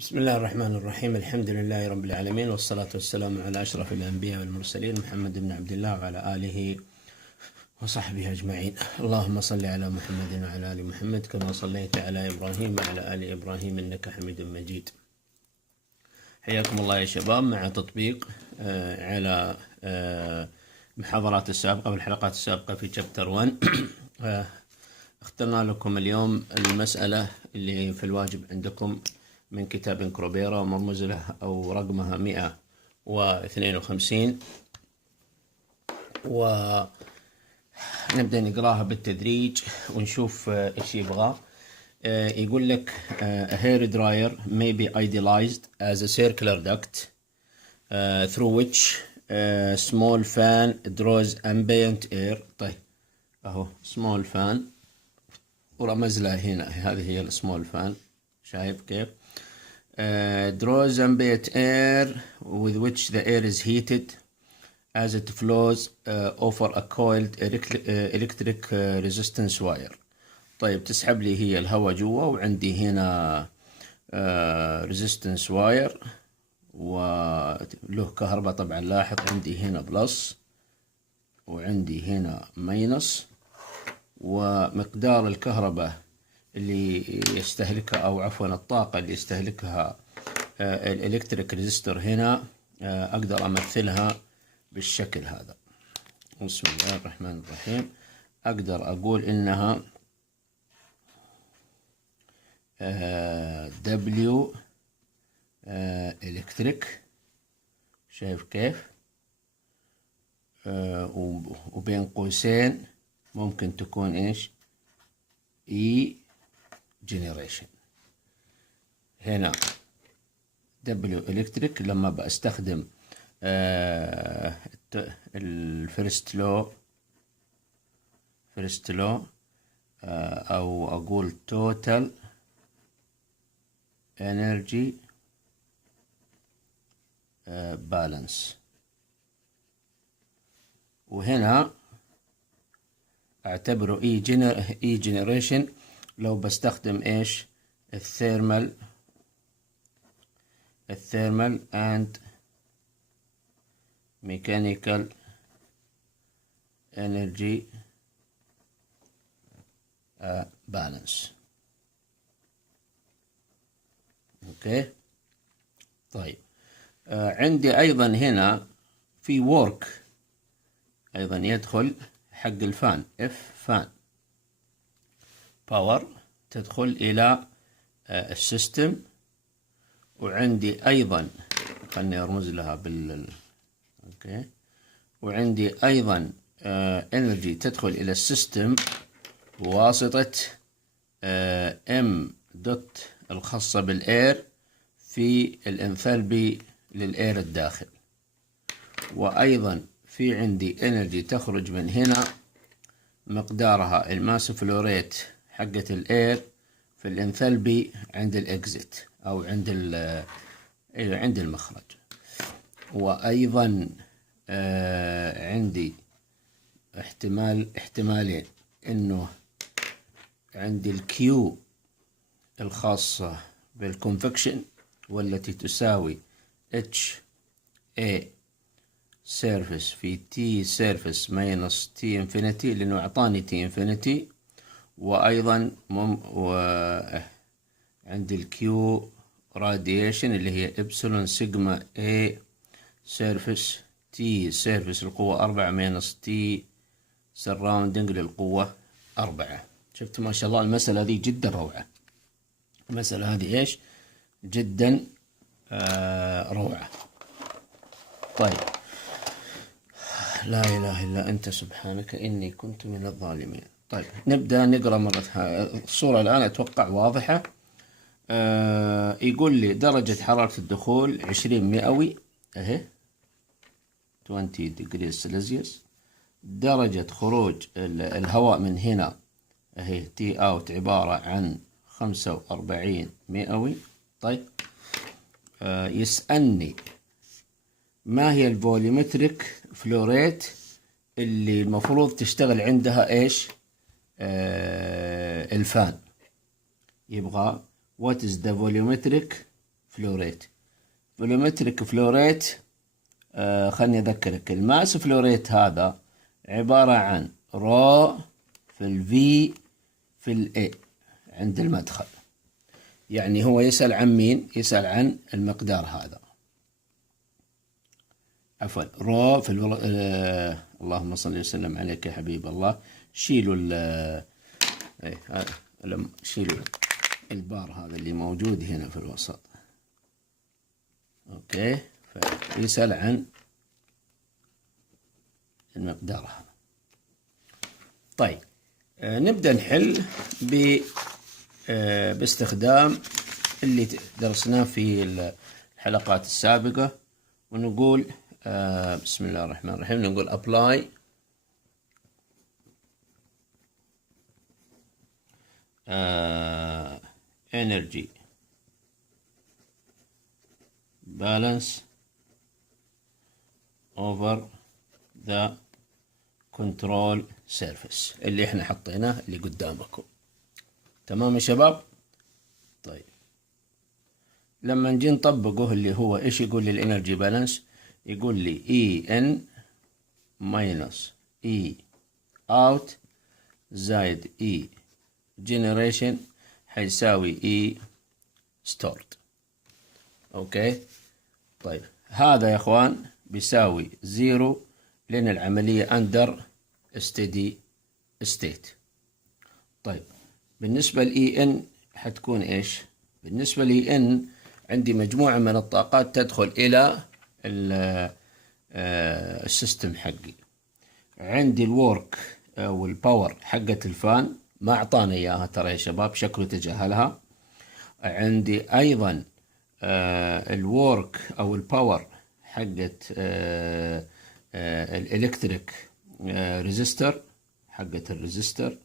بسم الله الرحمن الرحيم. الحمد لله رب العالمين، والصلاة والسلام على أشرف الأنبياء والمرسلين محمد بن عبد الله وعلى آله وصحبه أجمعين. اللهم صل على محمد وعلى آل محمد كما صليت على إبراهيم وعلى آل إبراهيم إنك حميد مجيد. حياكم الله يا شباب مع تطبيق على المحاضرات السابقة والحلقات السابقة في شابتر 1. اخترنا لكم اليوم المسألة اللي في الواجب عندكم من كتاب كروبيرا ومرموز له أو رقمها 152، ونبدأ نقراها بالتدريج ونشوف إيش يبغى. يقول لك a hair dryer may be idealized as a circular duct through which a small fan draws ambient air. طيب أهو small fan ورمز لها هنا، هذه هي السمول فان، شايف كيف؟ draws ambient air with which the air is heated as it flows over a coiled electric resistance wire. طيب تسحب لي هي الهواء جوا، وعندي هنا resistance wire وله كهرباء. طبعا لاحظ عندي هنا بلس وعندي هنا ماينس، ومقدار الكهرباء اللي يستهلكها أو عفوا الطاقة اللي يستهلكها الإلكتريك ريزستور هنا أقدر أمثلها بالشكل هذا. بسم الله الرحمن الرحيم. أقدر أقول إنها W إلكتريك، شايف كيف؟ وبين قوسين ممكن تكون إيش؟ E generation. هنا W electric لما بستخدم الفيرست لو أو أقول total energy balance. وهنا اعتبره E generation لو بستخدم ايش؟ الثيرمال and mechanical energy balance. اوكي طيب عندي ايضا هنا في work ايضا يدخل حق الفان، اف فان باور تدخل الى السيستم، وعندي ايضا خلني ارمز لها اوكي، وعندي ايضا انرجي تدخل الى السيستم بواسطة ام دوت الخاصة بالاير في الانثالبي للاير الداخل، وايضا في عندي انرجي تخرج من هنا مقدارها الماس فلوريت حقة الاير في الانثالبي عند الاكزيت او عند المخرج. وايضا عندي احتمالين، انه عندي الكيو الخاصة بالكونفكشن والتي تساوي اتش اي سيرفس في تي سيرفس ماينس تي انفينيتي، لانه اعطاني تي انفينيتي. وايضا عندي الكيو راديشن اللي هي ابسلون سيجما اي سيرفس تي سيرفس القوة 4 ماينس تي سراوندنج للقوة 4. شفت ما شاء الله المسألة هذه جدا روعة. المسألة هذه ايش؟ جدا روعة. طيب لا إله إلا أنت سبحانك إني كنت من الظالمين. طيب نبدأ نقرأ مرة. الصورة الآن أتوقع واضحة. يقول لي درجة حرارة الدخول 20 مئوي أهي 20 ديجري سلسيوس. درجة خروج الهواء من هنا أهي تي أوت عبارة عن 45 مئوي. طيب يسألني ما هي الفوليومتريك فلوريت اللي المفروض تشتغل عندها ايش؟ الفان. يبغى what is the volumetric فلوريت. فولومتريك فلوريت خلني أذكرك، الماس فلوريت هذا عبارة عن رو في الفي في الاي عند المدخل. يعني هو يسأل عن مين؟ يسأل عن المقدار هذا، عفوا رو في اللهم صل وسلم عليك يا حبيب الله. شيلوا شيلوا البار هذا اللي موجود هنا في الوسط. اوكي، فيسأل عن المقدار هذا. طيب نبدأ نحل باستخدام اللي درسناه في الحلقات السابقة، ونقول بسم الله الرحمن الرحيم، نقول apply energy balance over the control surface اللي احنا حطيناه اللي قدامكم. تمام يا شباب؟ طيب لما نجي نطبقه اللي هو ايش يقول لي الانرجي بالانس؟ يقول لي اي ان ماينس اي اوت زائد اي جنريشن حيساوي اي ستورد. اوكي، طيب هذا يا اخوان بيساوي 0 لان العملية اندر steady state. طيب بالنسبة لإي إن حتكون إيش؟ بالنسبة لإي إن عندي مجموعة من الطاقات تدخل إلى السيستم حقي. عندي الورك أو الباور حقة الفان ما أعطانا إياها ترى يا شباب، شكله تجاهلها. عندي أيضا الورك أو الباور حقة الإلكتريك ريزيستر حقة الريزيستر.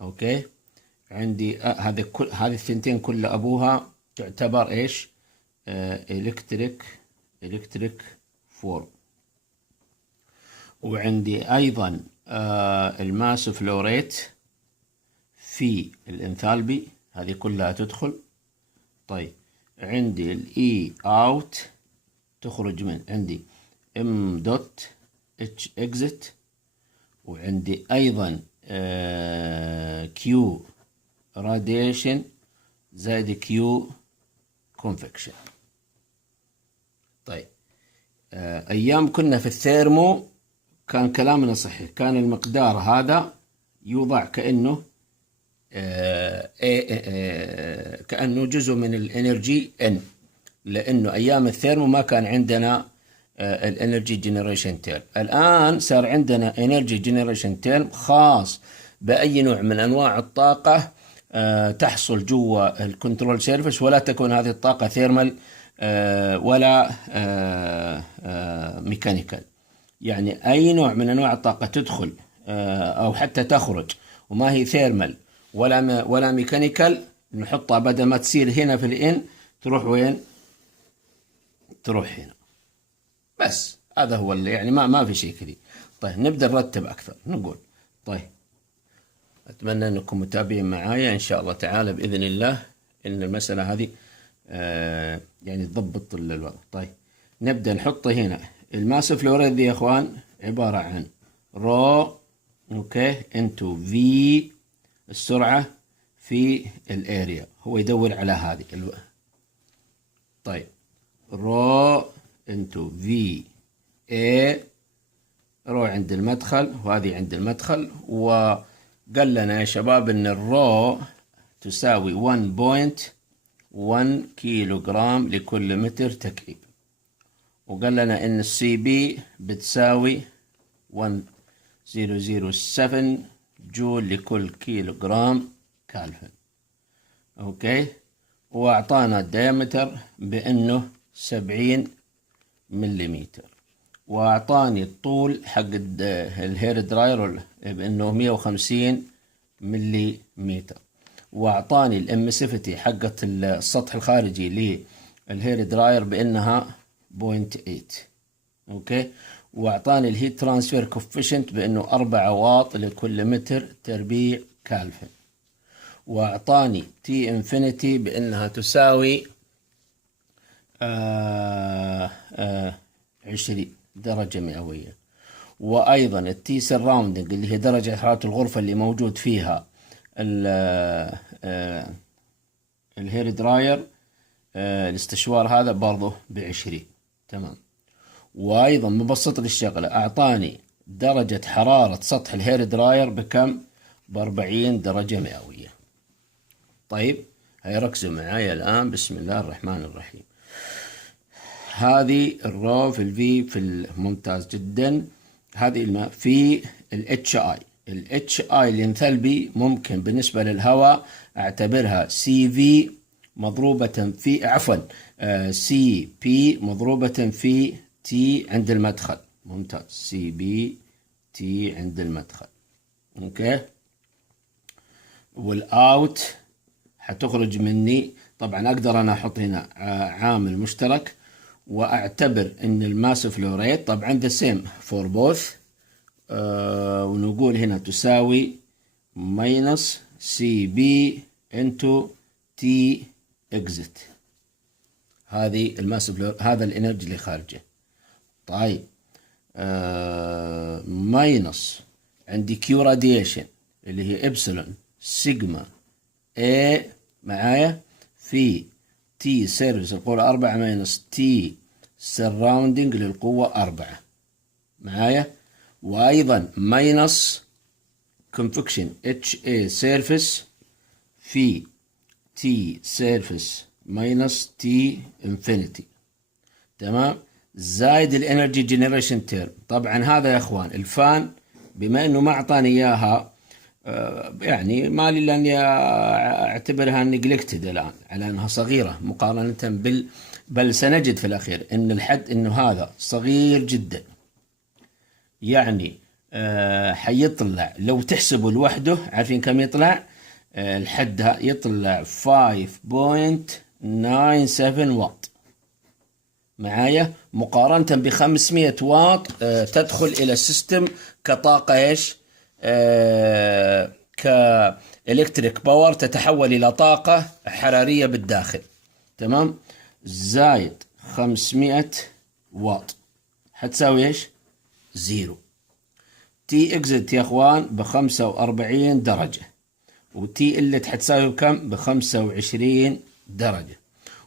اوكي، عندي هذه الثنتين كل ابوها تعتبر ايش؟ الكتريك فورم. وعندي ايضا الماس فلوريت في الانثالبي، هذه كلها تدخل. طيب عندي الاي اوت تخرج من عندي ام دوت اتش اكزت، وعندي ايضا كيو راديشن زائد كيو كونفكشن. طيب ايام كنا في الثيرمو كان كلامنا صحيح، كان المقدار هذا يوضع كأنه كأنه جزء من الانرجي ان، لانه ايام الثيرمو ما كان عندنا الانرجي جنريشن تيرم. الان صار عندنا انرجي جنريشن تيرم خاص باي نوع من انواع الطاقه تحصل جوا الكنترول سيرفيس، ولا تكون هذه الطاقه ثيرمال ولا ميكانيكال. يعني اي نوع من انواع الطاقه تدخل او حتى تخرج وما هي ثيرمال ولا ميكانيكال، نحطها بدل ما تصير هنا في الان تروح وين؟ تروح هنا. بس هذا هو اللي يعني ما في شيء كذي. طيب نبدأ نرتب أكثر. نقول طيب أتمنى أنكم متابعين معايا إن شاء الله تعالى بإذن الله، إن المسألة هذه يعني تضبط الوضع. طيب نبدأ نحط هنا الماس فلوريت دي يا إخوان عبارة عن رو أوكي انتو في السرعة في الاريا، هو يدور على هذه طيب رو انتو في اي، رو عند المدخل وهذه عند المدخل. وقال لنا يا شباب ان الرو تساوي 1.1 كيلو جرام لكل متر تكعيب، وقال لنا ان السي بي بتساوي 1007 جول لكل كيلو جرام كالفن. اوكي، واعطانا الديامتر بانه 70 مليمتر، واعطاني الطول حق الهير دراير بانه 150 مليمتر، واعطاني الامسيفيتي حقت السطح الخارجي للهير دراير بانها 0.8. اوكي، واعطاني الهيت ترانسفير كوفيشنت بانه 4 واط لكل متر تربيع كالفن، واعطاني تي انفينيتي بانها تساوي 20 درجة مئوية. وأيضا التي سراوندنج اللي هي درجة حرارة الغرفة اللي موجود فيها الهير دراير، الاستشوار هذا برضه ب20. تمام. وأيضا مبسط للشغلة، أعطاني درجة حرارة سطح الهير دراير بكم؟ ب40 درجة مئوية. طيب هيا ركزوا معايا الآن، بسم الله الرحمن الرحيم. هذه الرو في الفي في الممتاز جدا. هذه الماء في الاتش اي. الاتش اي الانثلبي ممكن بالنسبة للهواء اعتبرها سي في مضروبة في سي بي مضروبة في تي عند المدخل. ممتاز. سي بي تي عند المدخل. اوكي. والاوت حتخرج مني، طبعا اقدر انا احط هنا عامل مشترك واعتبر ان الماس فلو ريت طبعا the same for both، ونقول هنا تساوي ماينس سي بي انتو تي اكزت. هذه الماس فلو، هذا الانرجي اللي خارجه. طيب ماينس عندي كيو راديشن اللي هي ابسلون سيجما A معايا في تي سيرفيس القوة 4 ماينس تي سراوندينج للقوة 4 معايا. وأيضا ماينس كونفكشن اتش اي سيرفيس في تي سيرفيس ماينس تي انفينيتي. تمام. زايد الانرجي جنريشن تيرم. طبعا هذا يا اخوان الفان بما انه ما اعطاني اياها، يعني ما لي الا اني اعتبرها نجلكتد الان على انها صغيره مقارنه بل سنجد في الاخير ان الحد انه هذا صغير جدا. يعني حيطلع لو تحسبوا لوحده، عارفين كم يطلع؟ الحد يطلع 5.97 واط معايا، مقارنه ب 500 واط تدخل الى السيستم كطاقه ايش؟ كإلكتريك باور، تتحول إلى طاقة حرارية بالداخل. تمام. زايد 500 واط حتساوي إيش؟ زيرو. تي إكزت يا أخوان ب45 درجة، وتي إلت حتساوي بكم؟ ب25 درجة.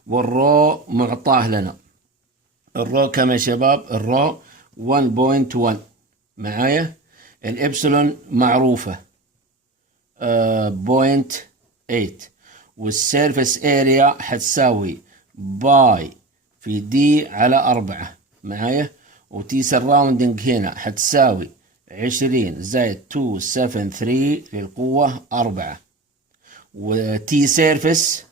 والرو معطاه لنا. الرو كم يا شباب؟ الرو 1.1 معايا. الإبسلون معروفة 0.8، والسيرفس اريا حتساوي باي في دي على 4 معايا. وتي سراوندنج هنا حتساوي 20 زائد 273 للقوة 4، وتي سيرفس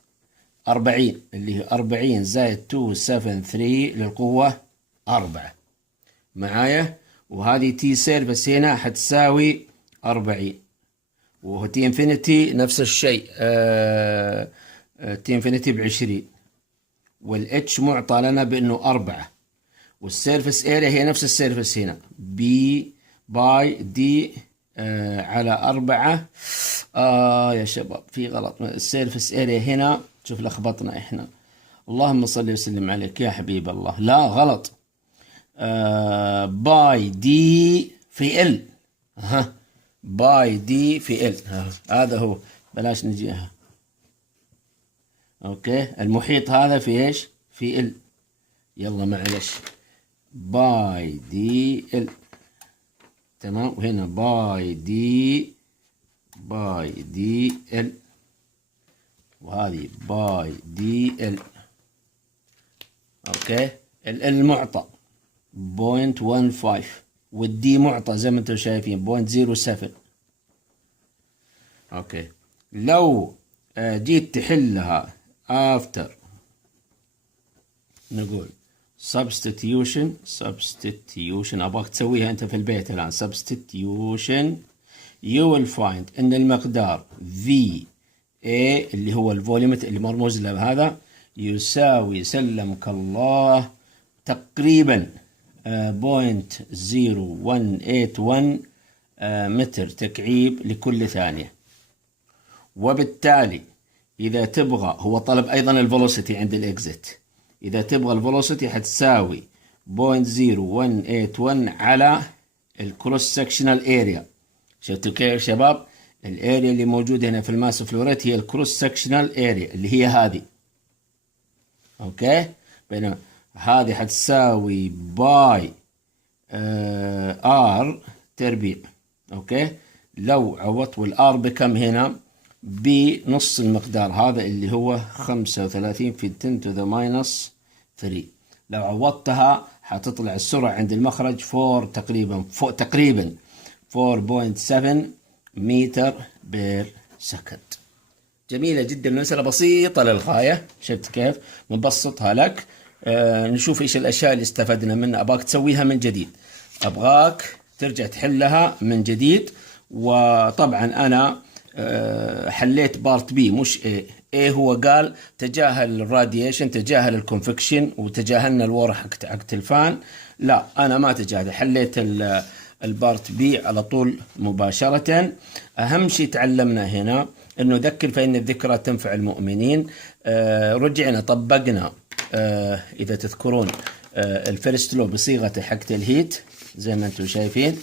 40 اللي هي 40 زائد 273 للقوة 4 معايا. وهذه تي سيرفس هنا حتساوي 40، وتي انفينيتي نفس الشيء، تي انفينيتي ب20، والاتش معطى لنا بانه 4، والسيرفس اريا هي نفس السيرفس هنا بي باي دي على 4. يا شباب في غلط، السيرفس اريا هنا شوف لخبطنا احنا. اللهم صل وسلم عليك يا حبيب الله. لا غلط، باي دي في ال. باي دي في ال، هذا هو. بلاش نجيها. اوكي. المحيط هذا في ايش؟ في ال. يلا معلش، باي دي ال. تمام. وهنا باي دي ال، وهذه باي دي ال. اوكي. ال معطى 0.15، والدي معطى زي ما انتم شايفين 0.07. اوكي. لو جيت تحلها after نقول substitution ابغاك تسويها انت في البيت الان. substitution you will find ان المقدار VA اللي هو الفوليومت اللي مرموز له هذا يساوي سلمك الله تقريبا 0.0181 متر تكعيب لكل ثانية. وبالتالي إذا تبغى، هو طلب أيضا الفيلوسيتي عند الإكزيت، إذا تبغى الفيلوسيتي حتساوي 0.0181 على الكروس سكشنال اريا. شفتوا كيف يا شباب؟ الاريا اللي موجودة هنا في الماس فلو ريت هي الكروس سكشنال اريا اللي هي هذه. اوكي، بينما هذه حتساوي باي ار تربيع. اوكي، لو عوضت والار بكم هنا بنص المقدار هذا اللي هو 35 في 10 to the minus 3. لو عوضتها حتطلع السرعة عند المخرج تقريبا 4.7 متر بير سكند. جميلة جدا، المسألة بسيطة للغاية. شفت كيف مبسطها لك؟ نشوف ايش الاشياء اللي استفدنا منها. ابغاك تسويها من جديد، ابغاك ترجع تحلها من جديد. وطبعا انا حليت بارت بي مش ايه هو قال تجاهل الراديشن، تجاهل الكونفكشن، وتجاهلنا الور حقت الفان. لا، انا ما تجاهل، حليت البارت بي على طول مباشرة. اهم شيء تعلمنا هنا انه ذكر فإن الذكرى تنفع المؤمنين. رجعنا طبقنا اذا تذكرون الفيرست لو بصيغة حقت الهيت زي ما انتم شايفين،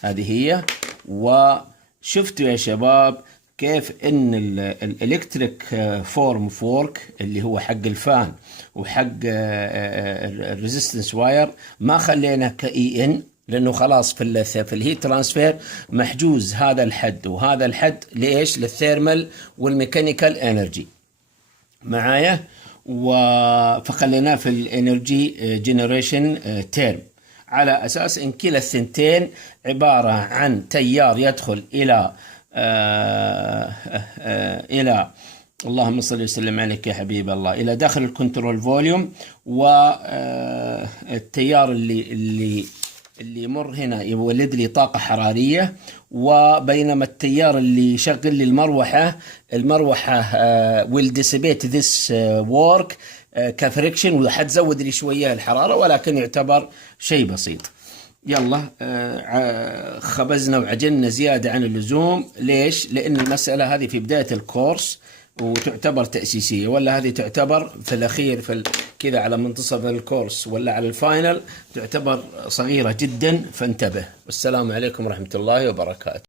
هذه هي. وشفتوا يا شباب كيف ان الالكتريك فورم اوف ورك اللي هو حق الفان وحق الريزيستنس واير ما خلينا كاي ان، لانه خلاص في الهيت ترانسفير محجوز هذا الحد وهذا الحد. ليش؟ للثيرمال والميكانيكال انرجي معايا. فخليناه في الانرجي جنريشن تيرم، على اساس ان كلا الثنتين عباره عن تيار يدخل الى اللهم صل وسلم عليك يا حبيب الله، الى داخل الكنترول فوليوم، والتيار اللي يمر هنا يولد لي طاقة حرارية. وبينما التيار اللي يشغل لي المروحة will dissipate this work كفريكشن، وحتزود لي شوية الحرارة، ولكن يعتبر شيء بسيط. يلا خبزنا وعجلنا زيادة عن اللزوم. ليش؟ لأن المسألة هذه في بداية الكورس وتعتبر تأسيسية، ولا هذه تعتبر في الأخير كذا على منتصف الكورس ولا على الفاينل تعتبر صغيرة جدا. فانتبه. والسلام عليكم ورحمة الله وبركاته.